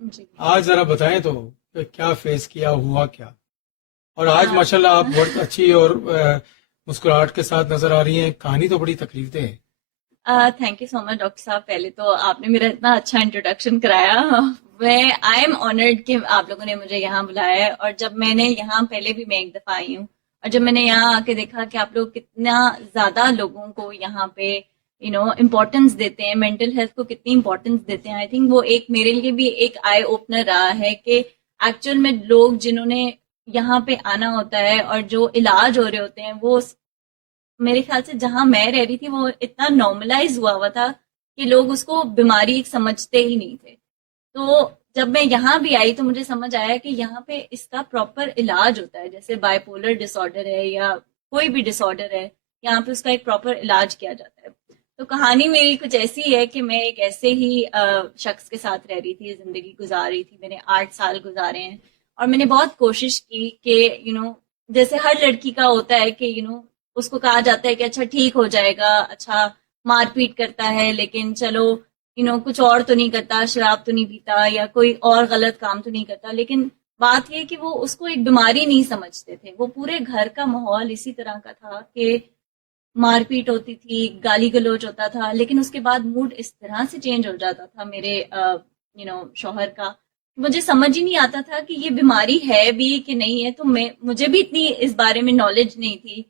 جی آج ذرا بتائیں تو کہ کیا فیس کیا، ہوا کیا؟ اور آج آ، ماشاءاللہ آپ بہت اچھی اور مسکراہٹ کے ساتھ نظر آ رہی ہیں، کہانی تو بڑی تکلیف دہ ہے۔ Thank you so much doctor صاحب. پہلے تو آپ نے میرا اتنا اچھا انٹروڈکشن کرایا. میں آئی ایم آنرڈ کہ آپ لوگوں نے مجھے یہاں بلایا ہے. اور جب میں نے یہاں پہلے بھی میں ایک دفعہ آئی ہوں، اور جب میں نے یہاں آ کے دیکھا کہ آپ لوگ کتنا زیادہ لوگوں کو یہاں پہ امپورٹنس دیتے ہیں، مینٹل ہیلتھ کو کتنی امپورٹنس دیتے ہیں، آئی تھنک وہ ایک میرے لیے بھی ایک آئی اوپنر رہا ہے کہ ایکچوئل میں لوگ جنہوں نے یہاں پہ آنا ہوتا ہے اور جو علاج ہو رہے ہوتے ہیں وہ میرے خیال سے جہاں میں رہ رہی تھی وہ اتنا نارملائز ہوا ہوا تھا کہ لوگ اس کو بیماری ایک سمجھتے ہی نہیں تھے. تو جب میں یہاں بھی آئی تو مجھے سمجھ آیا کہ یہاں پہ اس کا پراپر علاج ہوتا ہے. جیسے بائی پولر ڈس آرڈر ہے یا کوئی بھی ڈس آرڈر ہے، یہاں پہ اس کا ایک پراپر علاج کیا جاتا ہے. تو کہانی میری کچھ ایسی ہے کہ میں ایک ایسے ہی شخص کے ساتھ رہ رہی تھی، زندگی گزار رہی تھی. میں نے 8 سال گزارے ہیں اور میں نے بہت کوشش کی کہ جیسے ہر لڑکی کا ہوتا ہے کہ اس کو کہا جاتا ہے کہ اچھا ٹھیک ہو جائے گا، اچھا مار پیٹ کرتا ہے لیکن چلو کچھ اور تو نہیں کرتا، شراب تو نہیں پیتا یا کوئی اور غلط کام تو نہیں کرتا. لیکن بات یہ کہ وہ اس کو ایک بیماری نہیں سمجھتے تھے. وہ پورے گھر کا ماحول اسی طرح کا تھا کہ مار پیٹ ہوتی تھی، گالی گلوچ ہوتا تھا، لیکن اس کے بعد موڈ اس طرح سے چینج ہو جاتا تھا میرے شوہر کا. مجھے سمجھ ہی نہیں آتا تھا کہ یہ بیماری ہے بھی کہ نہیں ہے. تو مجھے بھی اتنی اس بارے میں نالج نہیں تھی.